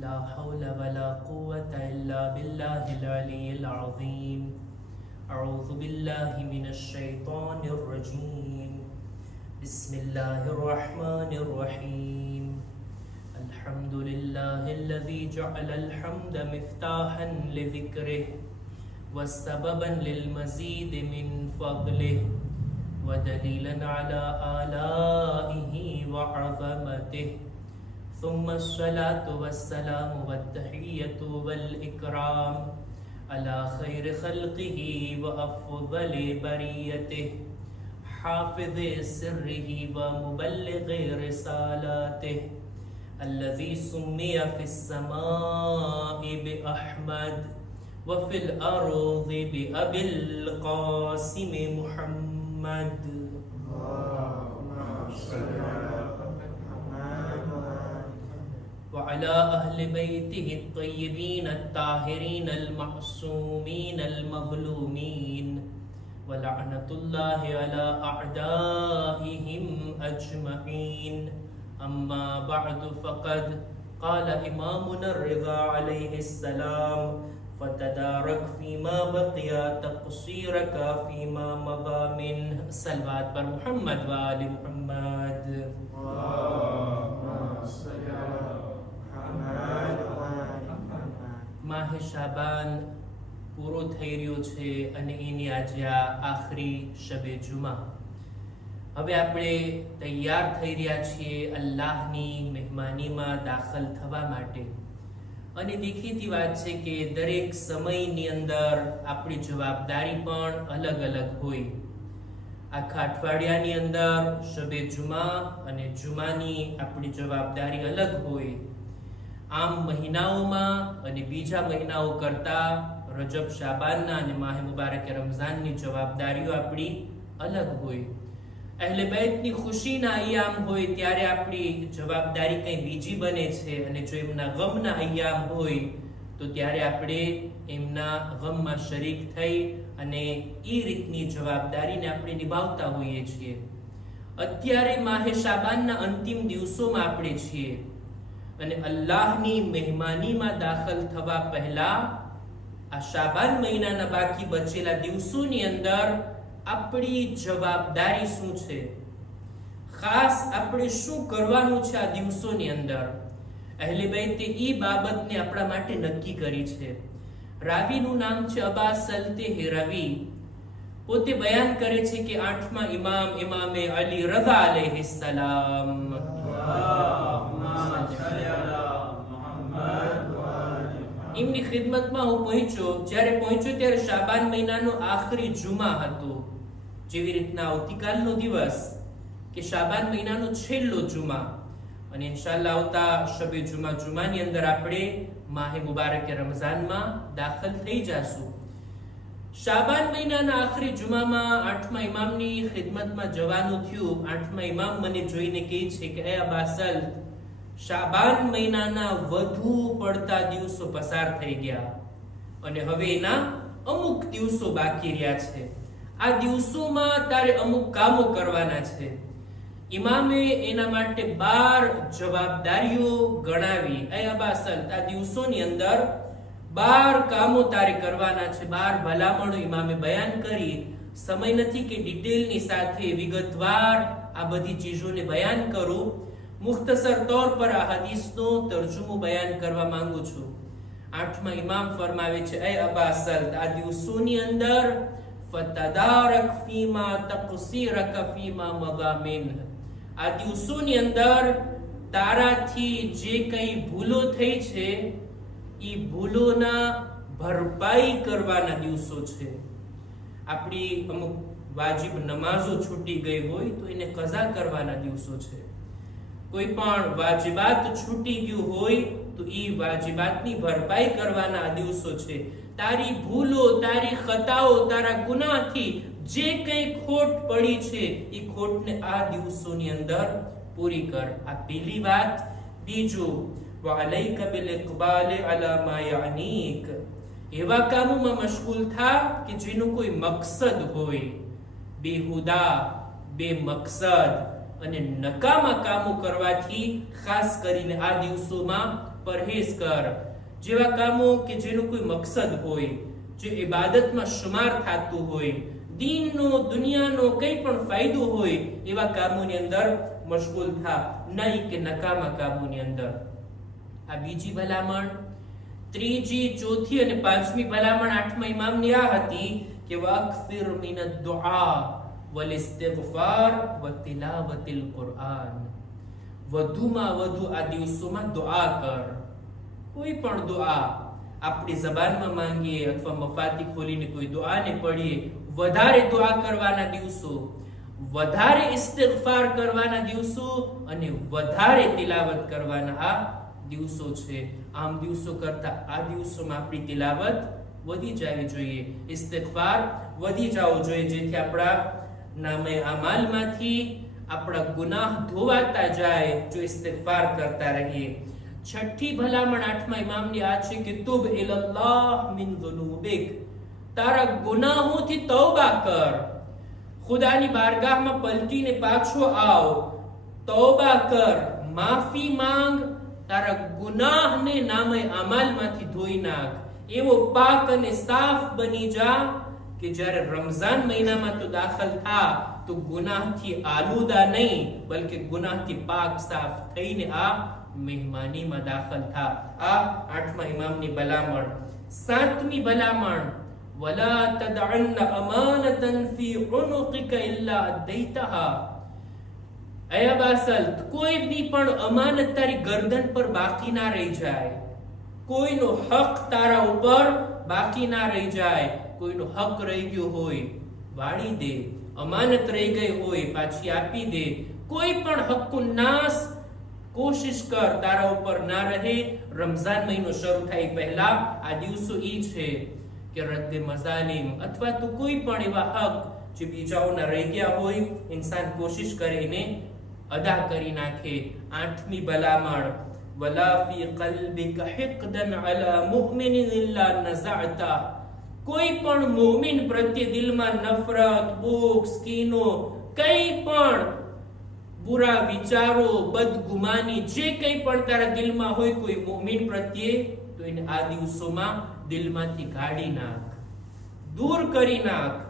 لا حول ولا قوة إلا بالله العلي العظيم. أعوذ بالله من الشيطان الرجيم. بسم الله الرحمن الرحيم. الحمد لله الذي جعل الحمد مفتاحا لذكره وسببا للمزيد من فضله ودليلا على آلائه وعظمته. ثم الصلاة والسلام والتحية والإكرام على خير خلقه وأفضل بريته حافظ سره ومبلغ رسالاته الذي سمي في السماء بأحمد وفي الأرض بأبي القاسم محمد. وعلى أهل بيته الطيبين الطاهرين المعصومين المظلومين ولعنة الله على أعدائهم أجمعين. أما بعد فقد قال إمامنا الرضا عليه السلام فتدارك فيما بقي تقصيرك فيما مضى من صلوات پر محمد وآل محمد. માહ શાબાન પૂરો થઈ રહ્યો છે અને એની આજે આ આખરી શબે જુમા. હવે આપણે તૈયાર થઈ રહ્યા છીએ અલ્લાહની મહેમાનીમાં દાખલ થવા માટે. અને દેખીતી વાત છે કે દરેક સમયની અંદર આપણી જવાબદારી પણ અલગ અલગ હોય. આખા અઠવાડિયાની અંદર શબે જુમા અને જુમાની આપણી જવાબદારી અલગ હોય. આમ મહિનાઓમાં અને બીજા મહિનાઓ કરતા રજબ શાબાનના અને માહ મુબારક રમઝાનની જવાબદારીઓ આપણી અલગ હોય. અહેલે બૈતની ખુશીના અય્યામ હોય ત્યારે આપણી જવાબદારી કંઈ બીજી બને છે, અને જો એમના ગમના અય્યામ હોય તો ત્યારે આપણે એમના ગમમાં શરીક થઈ અને એ રીતની જવાબદારીને આપણે નિભાવતા હોઈએ છીએ. અત્યારે માહે શાબાનના અંતિમ દિવસોમાં આપણે છીએ અને અલ્લાહની મહેમાનીમાં દાખલ થવા પહેલા આ શાબાન મહિનાના બાકી બચેલા દિવસોની અંદર આપણી જવાબદારી શું છે, ખાસ આપણે શું કરવાનું છે આ દિવસોની અંદર. અહેલે બૈતે ઈ બાબતને આપણા માટે નક્કી કરી છે. રાવીનું નામ છે અબા સલ્તે રવી. પોતે બયાન કરે છે કે 8મા ઇમામ ઇમામે અલી રઝા અલૈહિસ સલામ એમની ખિદમતમાં હું પહોંચ્યો. જ્યારે પહોંચ્યો ત્યારે શાબાન મહિનાનો આખરી જુમા હતો. જેવી રીતના આવતીકાલનો દિવસ કે શાબાન મહિનાનો છેલ્લો જુમા. અને ઇન્શાઅલ્લાહ આવતા શબે જુમાની અંદર આપણે માહે મુબારક રમઝાનમાં દાખલ થઈ જાશું. શાબાન મહિનાના આખરી જુમામાં 8મા ઇમામની ખિદમતમાં જવાનું થયું. 8મા ઇમામ મને જોઈને કહે છે કે એ અબાસલ, શાબાન મહિનાના વધુ પડતા દિવસો પસાર થઈ ગયા અને હવે એના અમુક દિવસો બાકી રહ્યા છે. આ દિવસોમાં તારે અમુક કામો કરવાના છે. ઇમામે એના માટે 12 જવાબદારીઓ ગણાવી. એ અબાસલ, આ દિવસોની અંદર 12 કામો તારે કરવાના છે. 12 ભલામણો ઇમામે બયાન કરી. સમય નથી કે ડિટેલની સાથે વિગતવાર આ બધી ચીજોને બયાન કરું. મુખ્તસર તौर પર આ હદીસનો તર્જુમો બયાન કરવા માંગુ છું. 8મા ઇમામ ફરમાવે છે, એ અબાસલ, આ દિવસોની અંદર ફતદારક ફીમા તકસીરક ફીમા મગામિન. આ દિવસોની અંદર તારાથી જે કઈ ભૂલો થઈ છે એ ભૂલોના ભરપાઈ કરવાના દિવસો છે. આપણી અમુક વાજિબ નમાઝો છૂટી ગઈ હોય તો એને કઝા કરવાના દિવસો છે. કોઈ પણ વાજિબાત છૂટી ગયું હોય તો એ વાજિબાતની ભરપાઈ કરવાના આ દિવસો છે. તારી ભૂલો, તારી ખતાઓ, તારા ગુનાહથી જે કંઈ ખોટ પડી છે એ ખોટને આ દિવસોની અંદર પૂરી કર. આ પહેલી વાત. બીજું, વઅલૈક બિલ ઇકબાલ અલા મા યઅનીક. એવા કામોમાં મશગુલ થા કે જેનો કોઈ મકસદ હોય. બેહુદા, બેમકસદ અને નકામા કામો કરવાથી ખાસ કરીને આ દિવસોમાં પરહેઝ કર, જેવા કામો કે જેનું કોઈ મકસદ હોય, જે ઇબાદતમાં શુમાર થતું હોય, દીનનો દુનિયાનો કંઈ પણ ફાયદો હોય, એવા કામોની અંદર મશગુલ થા, નહીં કે નકામા કામોની અંદર. આ બીજી ભલામણ. ત્રીજી, ચોથી અને પાંચમી ભલામણ આઠમા ઇમામની આ હતી કે વઅક્સિર મિન અદ્દુઆ વલ ઇસ્તિગફાર વ તિલાવતિલ કુરઆન. વધુમાં વધુ આ દિવસોમાં દુઆ કર. કોઈ પણ દુઆ આપણી જબાનમાં માંગીએ અથવા મફાતી ખોલીને કોઈ દુઆને પઢીએ, વધારે દુઆ કરવાના દિવસો, વધારે ઇસ્તિગફાર કરવાના દિવસો અને વધારે તિલાવત કરવાના આ દિવસો છે. આમ દિવસો કરતા આ દિવસોમાં આપણી તિલાવત વધી જવી જોઈએ, ઇસ્તિગફાર વધી જવો જોઈએ, જેથી આપણા નામે અમાલમાંથી આપણા ગુનાહ ધોવાતા જાય જો ઇસ્તિગફાર કરતા રહીએ. છઠ્ઠી ભલામણ આઠમા ઇમામની આ છે કે તુબ ઇલલ્લાહ મિન ઝુનુબિક. તારા ગુનાહોથી તૌબા કર, ખુદાની બારગાહમાં પલટીને પાછો આવ, તૌબા કર, માફી માંગ, તારા ગુનાહને નામે અમાલમાંથી ધોઈ નાખ. એવો પાક અને સાફ બની જા કે જ્યારે રમઝાન મહિનામાં તો દાખલ થા તો ગુનાહથી આલુદા નહીં, બલકે ગુનાહથી પાક સાફ થઈને આ મહેમાનીમાં દાખલ થા. આ આઠમા ઇમામની ભલામણ. સાતમી ભલામણ વલા તદઅન અમાનતન ફી ઉનુકિકા ઇલ્લા અદૈતહા. અયા બાસલ, કોઈની પણ અમાનત તારી ગરદન પર બાકી ના રહી જાય, કોઈનો હક તારા ઉપર બાકી ના રહી જાય. કોઈનો હક રહી ગયો હોય વાળી દે, અમાનત રહી ગઈ હોય પાછી આપી દે. કોઈ પણ હક્કુ નાસ કોશિશ કર તારા ઉપર ના રહે. રમઝાન મહિનો શરૂ થાય પહેલા આ દિવસો ઈ છે કે રદ્દે મઝાલિમ અથવા તો કોઈ પણ એવા હક જે બીજાઓના રહી ગયા હોય, ઇન્સાન કોશિશ કરે એને અદા કરી નાખે. આઠમી ભલામણ વલા ફી કલ્બિકા હિક્દન અલા મુમિનિન ઇલ્લા નઝઅતા. કોઈ પણ મુમિન પ્રત્યે દિલમાં નફરત, બોક્સ, કીનો, કંઈ પણ બુરા વિચારો, બદગુમાની જે કંઈ પણ તારા દિલમાં હોય કોઈ મુમિન પ્રત્યે, તો એને આ દિવસોમાં દિલમાંથી કાઢી નાખ, દૂર કરી નાખ.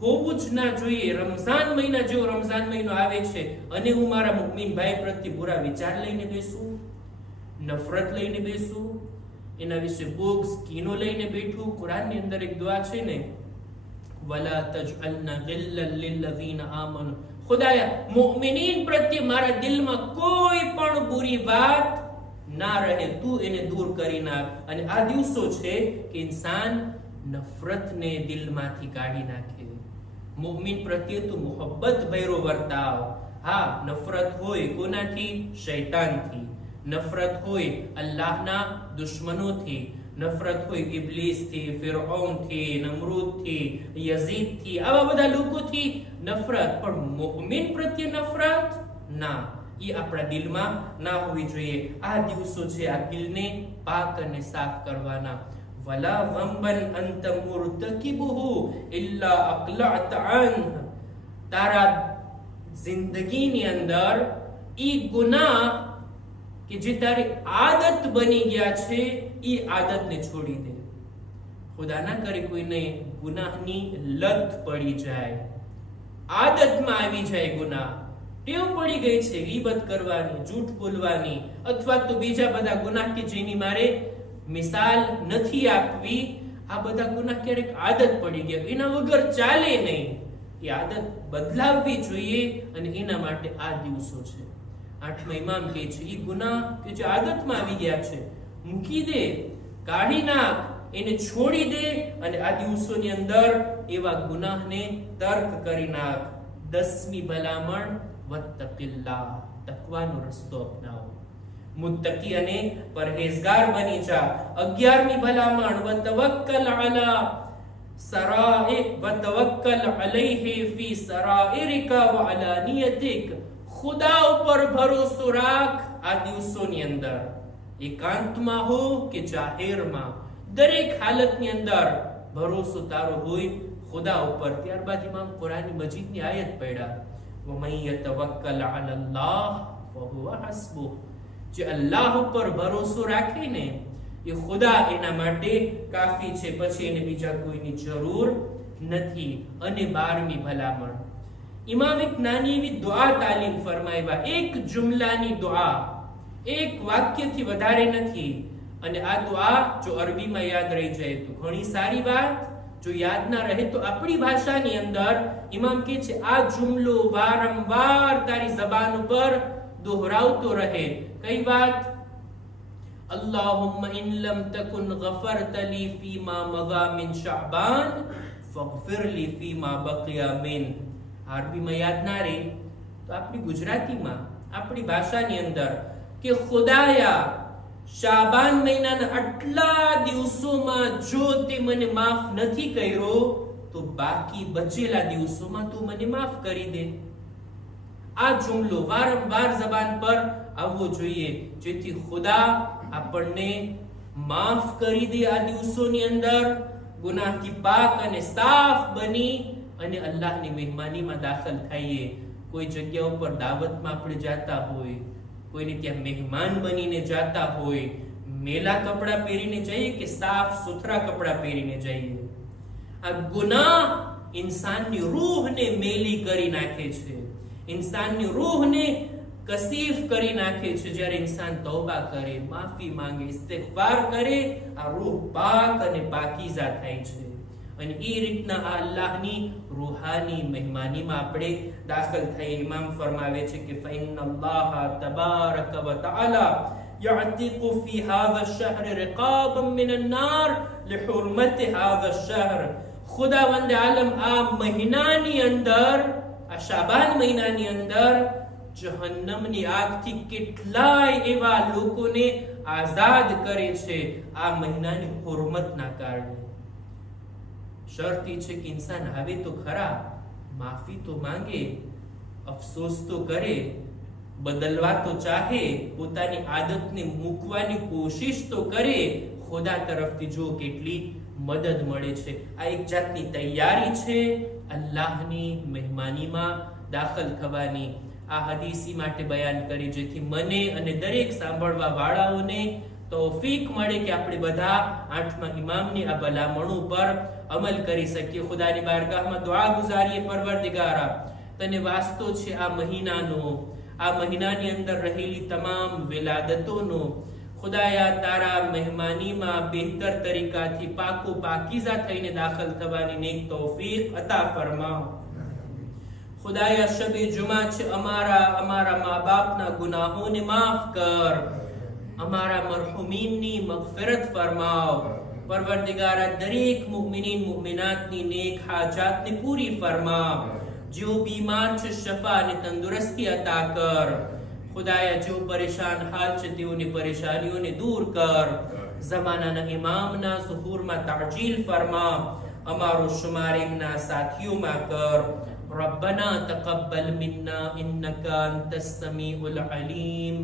હોવું જ ના જોઈએ. રમઝાન મહિના જેવો રમઝાન મહિનો આવે છે અને હું મારા મુમિન ભાઈ પ્રત્યે બુરા વિચાર લઈને બેસું, નફરત લઈને બેસું, એના વિશે બોક્સ, કીનો લઈને બેઠું. કુરાનની અંદર એક દુઆ છે ને, વલા તજઅલના ગિલ્લન લિલ્લઝીના આમનુ. ખુદાયા, મુમિનીન પ્રત્યે મારા દિલમાં કોઈ પણ બુરી વાત ના રહે, તું એને દૂર કરી નાખ. અને આ દિવસો છે કે ઇન્સાન નફરતને દિલમાંથી કાઢી નાખે. મુમિન પ્રત્યે તું મોહબ્બત ભર્યો વર્તાવ. હા, નફરત હોય કોનાથી? શૈતાનથી. નફરત હોય અલ્લાહના દુશ્મનોથી, નફરત હોય ઇબ્લીસથી, ફિરഔનથી, નમરૂદથી, યઝીદથી, આવા બધા લોકોથી નફરત. પણ મુમિન પ્રત્યે નફરત ના, એ આપણા દિલમાં ના હોવી જોઈએ. આ દિવસો છે આ દિલને પાક અને સાફ કરવાના. વલા વંબન અંત મુર્તકિબુહુ ઇલ્લા અકલઅત અન. તારા જિંદગીની અંદર ઈ ગુનાહ કે જે તારી આદત બની ગયા છે ઈ આદતને છોડી દે. ખુદા ના કરે કોઈને ગુનાહની લત પડી જાય, આદતમાં આવી જાય ગુનાહ, ટેવ પડી ગઈ છે ગીબત કરવાની, જૂઠ બોલવાની, અથવા તો બીજા બધા ગુનાહ કે જેની મારે મિસાલ નથી આપવી. આ બધા ગુનાહ ક્યારેક આદત પડી ગયા, એના વગર ચાલે નહીં. એ આદત બદલાવવી જોઈએ અને એના માટે આ દિવસો છે. આઠમા ઇમામ કહે છે એ ગુનાહ કે જે આદતમાં આવી ગયા છે મૂકી દે, કાઢી નાખ, એને છોડી દે અને આ દિવસોની અંદર એવા ગુનાહને તર્ક કરી નાખ. 10મી ભલામણ વત્તકિલ્લાહ. તકવાનો રસ્તો અપનાવો, મુત્તકી અને પરહેઝગાર બની જા. 11મી ભલામણ વતવક્કલ અલા સરાઇ વતવક્કલ અલૈહિ ફી સરાઇરિકા વ અલાનિયતિક. ખુદા ઉપર ભરોસો રાખ આ દિવસોની અંદર, એકાંતમાં હો કે જાહેરમાં, દરેક હાલતની અંદર ભરોસો તારો હોય ખુદા ઉપર. ત્યારબાદ ઇમામ કુરાની મજીદની આયત પડ્યા, વમન યતવક્કલ અલા અલ્લાહ ફહુવ હસ્બુહ. જે અલ્લાહ ઉપર ભરોસો રાખે ને એ ખુદા એના માટે કાફી છે, પછી એને બીજા કોઈની જરૂર નથી. અને 12મી ભલામણ, ઇમામ એક નાની એવી દુઆ તાલીમ ફરમાવ્યા, એક જુમલાની દુઆ, એક વાક્યથી વધારે નથી. અને આ દુઆ જો અરબીમાં યાદ રહી જાય તો ઘણી સારી વાત, જો યાદ ના રહે તો આપણી ભાષાની અંદર ઇમામ કહે છે આ જુમલો વારંવાર તારી જબાન ઉપર દોહરાવતો રહે. કઈ વાત? અલ્લાહુમ્મા ઇન લમ તકુન ગફરત લી ફીમા મગા મિન શાબાન ફગફિર લી ફીમા બકિયા મિન. અરબીમાં યાદ ના રહે તો આપણી ગુજરાતીમાં, આપણી ભાષાની અંદર કે ખુદાયા શાબાન મહિનાના આટલા દિવસોમાં જો તે મને માફ નથી કર્યો તો બાકી બચેલા દિવસોમાં તું મને માફ કરી દે. આ જુમલો વારંવાર જબાન પર આવવો જોઈએ, જેથી ખુદા આપણને માફ કરી દે આ દિવસોની અંદર, ગુનાહથી પાક અને સાફ બની અને અલ્લાહની મહેમાનીમાં દાખલ થઈએ. કોઈ જગ્યા ઉપર દાવતમાં આપણે જાતા હોય, કોઈને ત્યાં મહેમાન બનીને જાતા હોય, મેલા કપડા પહેરીને જઈએ કે સાફ સુથરા કપડા પહેરીને જઈએ, આ ગુનાહ ઇન્સાનની રૂહને મેલી કરી નાખે છે, ઇન્સાનની રૂહને કસીફ કરી નાખે છે. જ્યારે ઇન્સાન તૌબા કરે, માફી માંગે, ઇસ્તિગફાર કરે, આ રૂહ પાક અને પાકીઝા થાય છે. અને એ રીતના આ અલ્લાહની રૂહાની મહેમાનીમાં આપણે દાખલ થઈ. ઇમામ ફરમાવે છે કે ફઇન્નલ્લાહ તબારક વ તઆલા યઅતિકુ ફી હાઝા અશ-શહર રિકાબન મિનન નાર લિહુરમતિ હાઝા અશ-શહર. ખુદાવંદ આલમ આ મહિનાની અંદર, આ શાબાન મહિનાની અંદર જહન્નમની આગથી કેટલાય એવા લોકોને આઝાદ કરે છે આ મહિનાની હુરમતના કારણે. શરત એ છે કે ઇન્સાન આવે તો ખરા, માફી તો માંગે, અફસોસ તો કરે, બદલવા તો ચાહે, પોતાની આદતને મૂકવાની કોશિશ તો કરે, ખુદા તરફથી જો કેટલી મદદ મળે છે. આ એક જાતની તૈયારી છે અલ્લાહની મહેમાનીમાં દાખલ થવાની. આ હદીસી માટે બયાન કરી જેથી મને અને દરેક સાંભળવા વાળાઓને તૌફીક મળે કે આપણે બધા 8મા ઇમામની આ ભલામણો પર અમલ કરી શકીએ. ખુદાની બારગાહમાં દુઆ ગુજારીએ, પરવરદિગારા તને વાસ્તો છે આ મહિનાનો, આ મહિનાની અંદર રહેલી તમામ વિલાદતોનો, ખુદાયા તારા મહેમાનીમાં બહેતર તરીકાથી પાકો પાકીઝા થઈને દાખલ થવાની નેક તૌફીક અતા ફરમાવ. ખુદાયા શબે જુમા છે અમારા મા બાપના ગુનાહોને માફ કર, અમારા મરહુમીનની મગફિરત ફરમાવ. પરવરદિગારા દરેક મુમિનીન મુમિનાતની નેક હાજાતને પૂરી ફરમાવ. જેઓ બીમાર છે શફા અને તંદુરસ્તી અતા કર. ખુદાયા જેઓ પરેશાન હાલ છે તેઓની પરેશાનીઓને દૂર કર. ઝમાનાના ઇમામના ઝુહૂરમાં તાજીલ ફરમા. અમારો શુમાર એમના સાથીઓમાં કર. ربنا تقبل منا إنك أنت السميع العليم